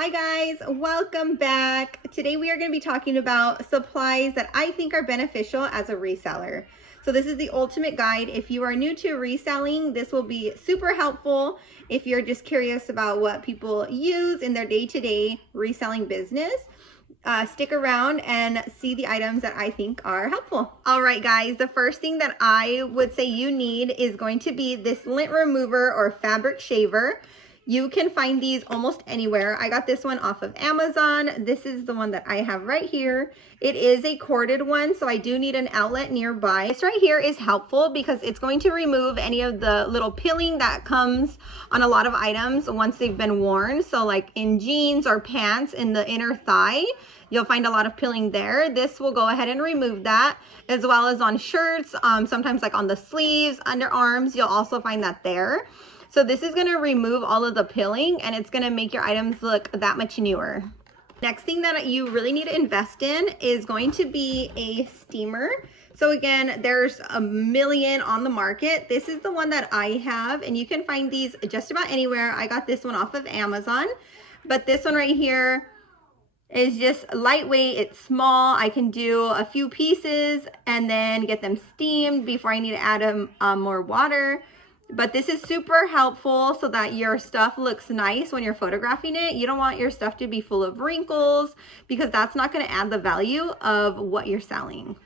Hi guys, welcome back. Today we are going to be talking about supplies that I think are beneficial as a reseller. So this is the ultimate guide. If you are new to reselling, this will be super helpful if you're just curious about what people use in their day-to-day reselling business. Stick around and see the items that I think are helpful. All right guys, the first thing that I would say you need is going to be this lint remover or fabric shaver. You can find these almost anywhere. I got this one off of Amazon. This is the one that I have right here. It is a corded one, so I do need an outlet nearby. This right here is helpful because it's going to remove any of the little pilling that comes on a lot of items once they've been worn. So like in jeans or pants in the inner thigh, you'll find a lot of pilling there. This will go ahead and remove that, as well as on shirts, sometimes like on the sleeves, underarms, you'll also find that there. So this is gonna remove all of the pilling and it's gonna make your items look that much newer. Next thing that you really need to invest in is going to be a steamer. So again, there's a million on the market. This is the one that I have, and you can find these just about anywhere. I got this one off of Amazon, but this one right here is just lightweight. It's small. I can do a few pieces and then get them steamed before I need to add more water. But this is super helpful so that your stuff looks nice when you're photographing it. You don't want your stuff to be full of wrinkles because that's not going to add the value of what you're selling.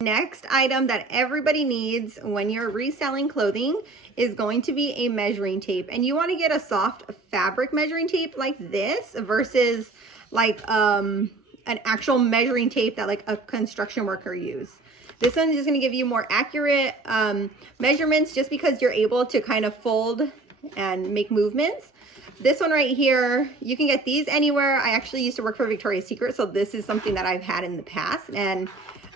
Next item that everybody needs when you're reselling clothing is going to be a measuring tape. And you want to get a soft fabric measuring tape like this versus like an actual measuring tape that like a construction worker uses. This one is just going to give you more accurate measurements just because you're able to kind of fold and make movements. This one right here, you can get these anywhere. I actually used to work for Victoria's Secret, so this is something that I've had in the past and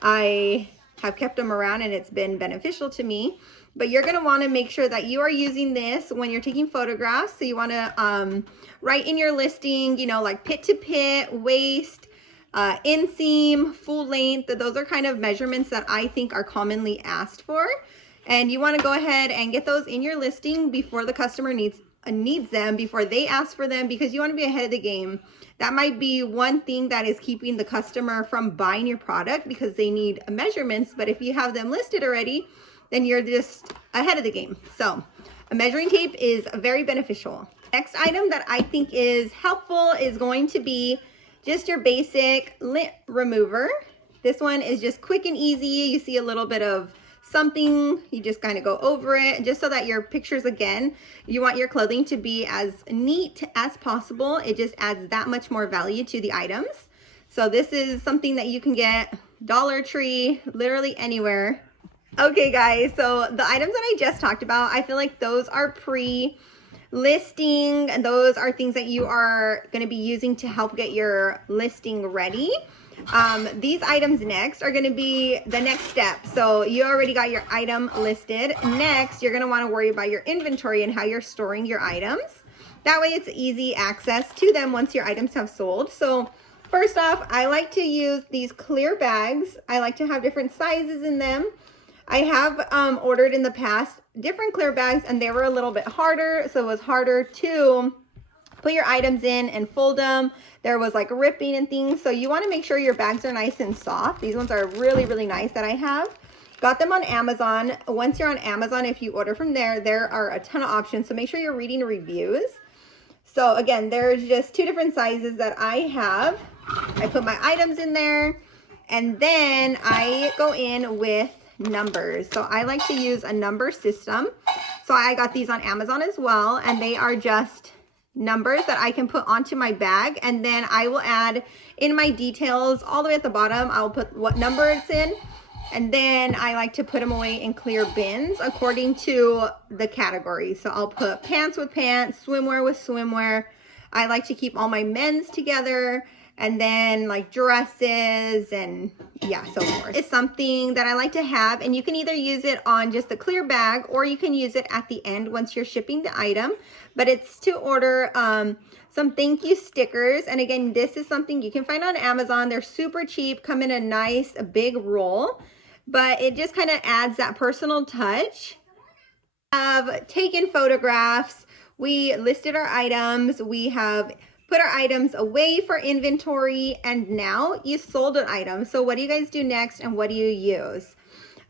I have kept them around and it's been beneficial to me. But you're going to want to make sure that you are using this when you're taking photographs. So you want to write in your listing, you know, like pit to pit, waist, inseam, full length. Those are kind of measurements that I think are commonly asked for. And you want to go ahead and get those in your listing before the customer needs them, before they ask for them, because you want to be ahead of the game. That might be one thing that is keeping the customer from buying your product because they need measurements. But if you have them listed already, then you're just ahead of the game. So a measuring tape is very beneficial. Next item that I think is helpful is going to be just your basic lint remover. This one is just quick and easy. You see a little bit of something, you just kind of go over it just so that your pictures, again, you want your clothing to be as neat as possible. It just adds that much more value to the items. So this is something that you can get Dollar Tree, literally anywhere. Okay guys, so the items that I just talked about, I feel like those are pre-listing, and those are things that you are going to be using to help get your listing ready. These items next are going to be the next step. So you already got your item listed. Next, you're going to want to worry about your inventory and how you're storing your items. That way it's easy access to them once your items have sold. So first off, I like to use these clear bags. I like to have different sizes in them. I have ordered in the past different clear bags and they were a little bit harder. So it was harder to put your items in and fold them. There was like ripping and things. So you want to make sure your bags are nice and soft. These ones are really, really nice that I have. Got them on Amazon. Once you're on Amazon, if you order from there, there are a ton of options. So make sure you're reading reviews. So again, there's just two different sizes that I have. I put my items in there and then I go in with numbers. So I like to use a number system. So I got these on Amazon as well, and they are just numbers that I can put onto my bag, and then I will add in my details all the way at the bottom. I'll put what number it's in, and then I like to put them away in clear bins according to the category. So I'll put pants with pants, swimwear with swimwear. I like to keep all my men's together, and then like dresses and yeah, so forth. It's something that I like to have, and you can either use it on just the clear bag or you can use it at the end once you're shipping the item. But it's to order some thank you stickers. And again, this is something you can find on Amazon. They're super cheap, come in a nice big roll, but it just kind of adds that personal touch. I've taken photographs. We listed our items. We have put our items away for inventory, and now you sold an item. So what do you guys do next, and what do you use?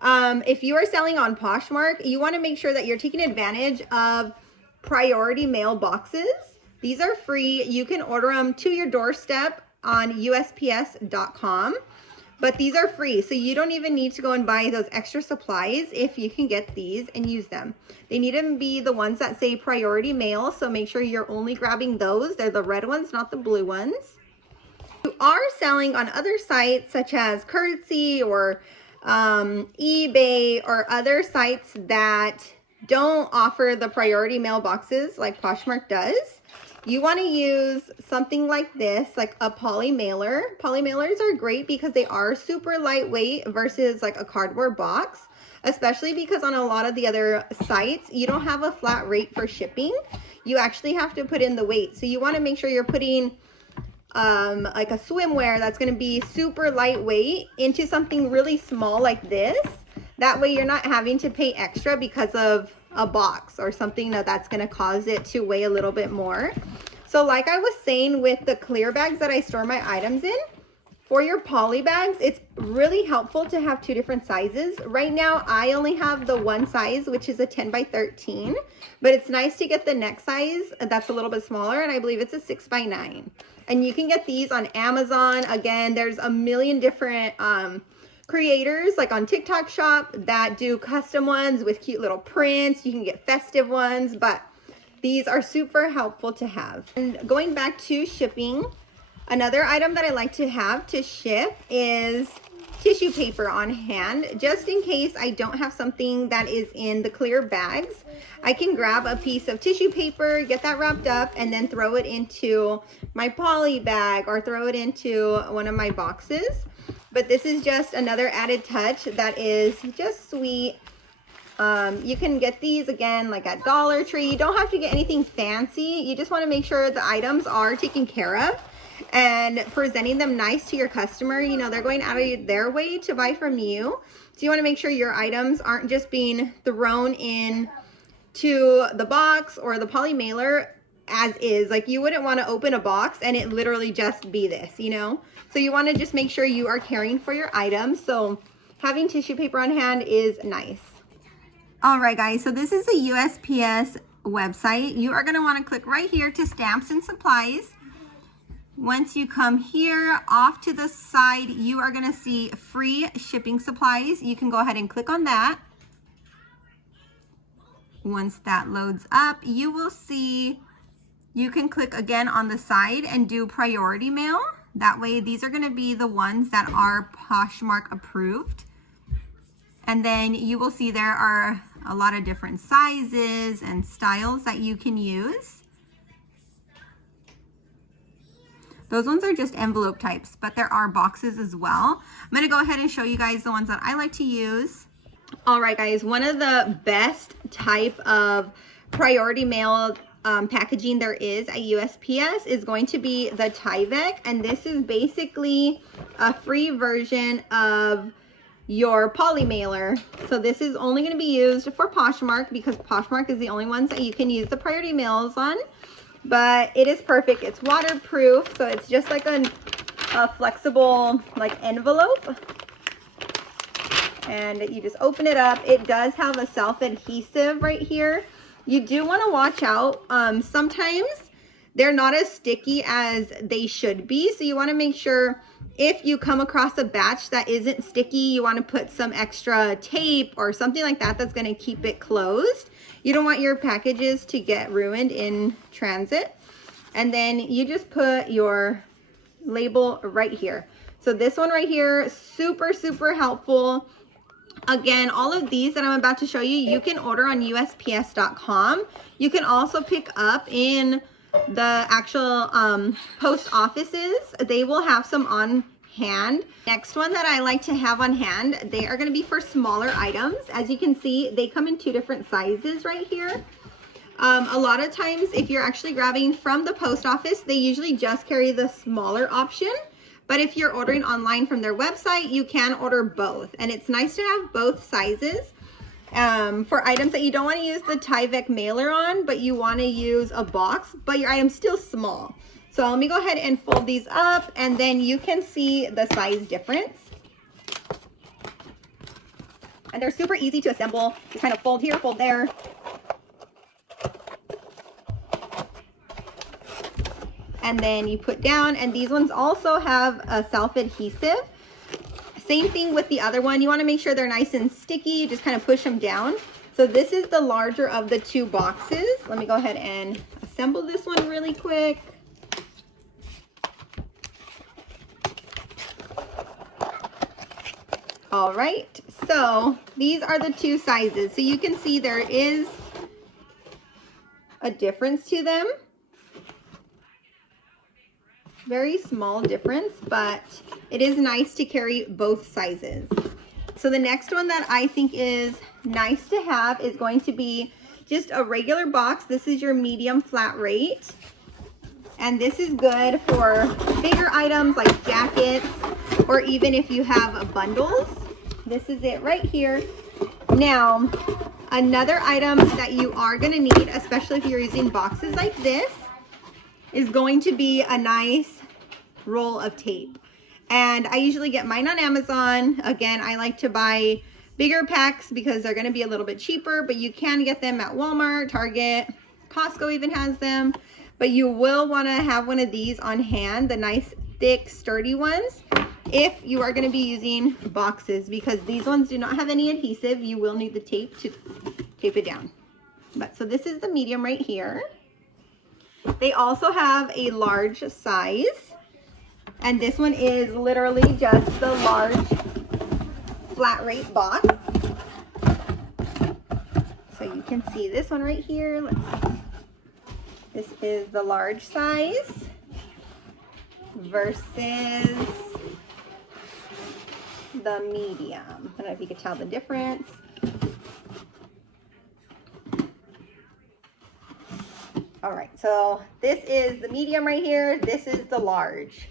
If you are selling on Poshmark, you want to make sure that you're taking advantage of priority mail boxes. These are free. You can order them to your doorstep on USPS.com, but these are free. So you don't even need to go and buy those extra supplies if you can get these and use them. They need to be the ones that say priority mail. So make sure you're only grabbing those. They're the red ones, not the blue ones. You are selling on other sites such as Curtsy or eBay or other sites that don't offer the priority mailboxes like Poshmark does. You want to use something like this, like a poly mailer. Poly mailers are great because they are super lightweight versus like a cardboard box, especially because on a lot of the other sites, you don't have a flat rate for shipping. You actually have to put in the weight. So you want to make sure you're putting like a swimwear that's going to be super lightweight into something really small like this. That way you're not having to pay extra because of a box or something that's going to cause it to weigh a little bit more. So like I was saying with the clear bags that I store my items in, for your poly bags, it's really helpful to have two different sizes. Right now, I only have the one size, which is a 10 by 13, but it's nice to get the next size that's a little bit smaller, and I believe it's a 6 by 9. And you can get these on Amazon. Again, there's a million different creators like on TikTok Shop that do custom ones with cute little prints. You can get festive ones, but these are super helpful to have. And going back to shipping, another item that I like to have to ship is tissue paper on hand, just in case I don't have something that is in the clear bags. I can grab a piece of tissue paper, get that wrapped up, and then throw it into my poly bag or throw it into one of my boxes. But this is just another added touch that is just sweet. You can get these again like at Dollar Tree. You don't have to get anything fancy. You just want to make sure the items are taken care of and presenting them nice to your customer. You know, they're going out of their way to buy from you. So you want to make sure your items aren't just being thrown in to the box or the poly mailer as is. Like you wouldn't want to open a box and it literally just be this, you know? So you want to just make sure you are caring for your items. So having tissue paper on hand is nice. All right, guys, so this is a USPS website. You are going to want to click right here to stamps and supplies. Once you come here off to the side, you are going to see free shipping supplies. You can go ahead and click on that. Once that loads up, you will see you can click again on the side and do priority mail. That way, these are going to be the ones that are Poshmark approved. And then you will see there are a lot of different sizes and styles that you can use. Those ones are just envelope types, but there are boxes as well. I'm going to go ahead and show you guys the ones that I like to use. All right, guys, one of the best type of priority mail packaging there is at USPS is going to be the Tyvek, and this is basically a free version of your poly mailer. So this is only going to be used for Poshmark because Poshmark is the only ones that you can use the priority mails on. But it is perfect. It's waterproof, so it's just like a flexible like envelope. And you just open it up. It does have a self-adhesive right here. You do want to watch out. Sometimes they're not as sticky as they should be. So you want to make sure if you come across a batch that isn't sticky, you want to put some extra tape or something like that that's going to keep it closed. You don't want your packages to get ruined in transit. And then you just put your label right here. So this one right here, super, super helpful. Again, all of these that I'm about to show you, you can order on USPS.com. You can also pick up in the actual post offices. They will have some on hand. Next one that I like to have on hand, they are going to be for smaller items. As you can see, they come in 2 different sizes right here. A lot of times, if you're actually grabbing from the post office, they usually just carry the smaller option. But if you're ordering online from their website, you can order both. And it's nice to have both sizes for items that you don't want to use the Tyvek mailer on, but you want to use a box, but your item's still small. So let me go ahead and fold these up, and then you can see the size difference. And they're super easy to assemble. Just kind of fold here, fold there. And then you put down, and these ones also have a self-adhesive. Same thing with the other one. You want to make sure they're nice and sticky. You just kind of push them down. So this is the larger of the two boxes. Let me go ahead and assemble this one really quick. All right, so these are the two sizes. So you can see there is a difference to them. Very small difference, but it is nice to carry both sizes. So the next one that I think is nice to have is going to be just a regular box. This is your medium flat rate. And this is good for bigger items like jackets, or even if you have bundles. This is it right here. Now, another item that you are going to need, especially if you're using boxes like this, is going to be a nice roll of tape. And I usually get mine on Amazon. Again, I like to buy bigger packs because they're going to be a little bit cheaper, but you can get them at Walmart, Target, Costco even has them. But you will want to have one of these on hand, the nice thick sturdy ones, if you are going to be using boxes, because these ones do not have any adhesive. You will need the tape to tape it down. But so this is the medium right here. They also have a large size, and this one is literally just the large flat rate box. So you can see this one right here. Let's see. This is the large size versus the medium. I don't know if you could tell the difference. All right, so this is the medium right here. This is the large.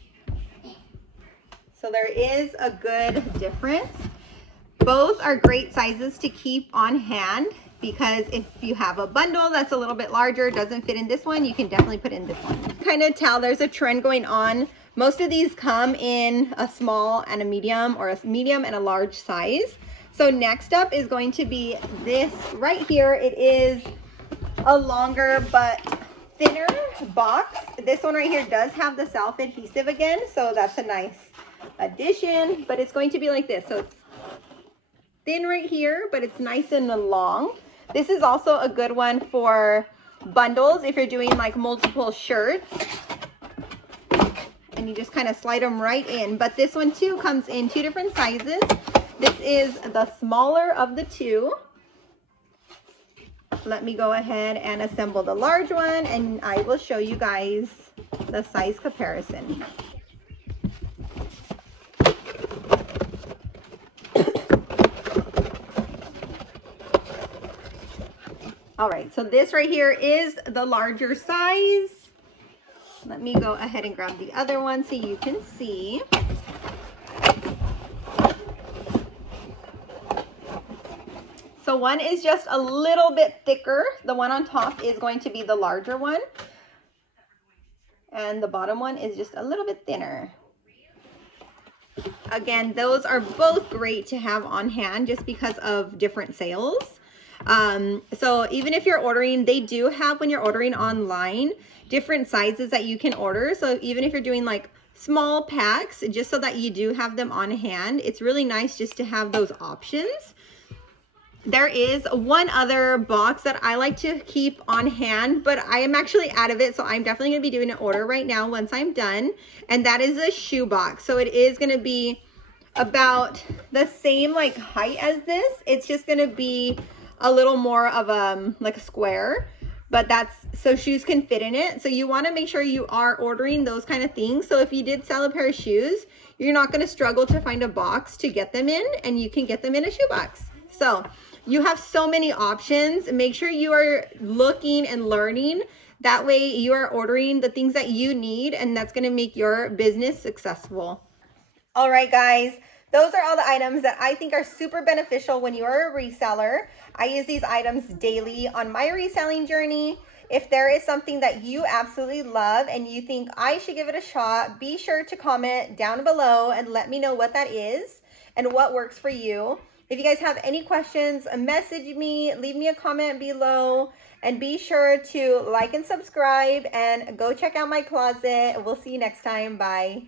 So there is a good difference. Both are great sizes to keep on hand, because if you have a bundle that's a little bit larger, doesn't fit in this one, you can definitely put in this one. Kind of tell there's a trend going on. Most of these come in a small and a medium, or a medium and a large size. So next up is going to be this right here. It is a longer but thinner box. This one right here does have the self-adhesive again, so that's a nice addition, but it's going to be like this. So it's thin right here, but it's nice and long. This is also a good one for bundles if you're doing like multiple shirts, and you just kind of slide them right in. But this one too comes in two different sizes. This is the smaller of the two. Let me go ahead and assemble the large one, and I will show you guys the size comparison. All right, so this right here is the larger size. Let me go ahead and grab the other one so you can see. So one is just a little bit thicker. The one on top is going to be the larger one. And the bottom one is just a little bit thinner. Again, those are both great to have on hand just because of different sales. So even if you're ordering, they do have, when you're ordering online, different sizes that you can order. So even if you're doing like small packs, just so that you do have them on hand, it's really nice just to have those options. There is one other box that I like to keep on hand, but I am actually out of it. So I'm definitely going to be doing an order right now once I'm done. And that is a shoe box. So it is going to be about the same like height as this. It's just going to be a little more of like a square, but that's so shoes can fit in it. So you want to make sure you are ordering those kind of things. So if you did sell a pair of shoes, you're not going to struggle to find a box to get them in, and you can get them in a shoe box. So you have so many options. Make sure you are looking and learning. That way you are ordering the things that you need, and that's going to make your business successful. All right, guys. Those are all the items that I think are super beneficial when you are a reseller. I use these items daily on my reselling journey. If there is something that you absolutely love and you think I should give it a shot, be sure to comment down below and let me know what that is and what works for you. If you guys have any questions, message me, leave me a comment below, and be sure to like and subscribe and go check out my closet. We'll see you next time. Bye.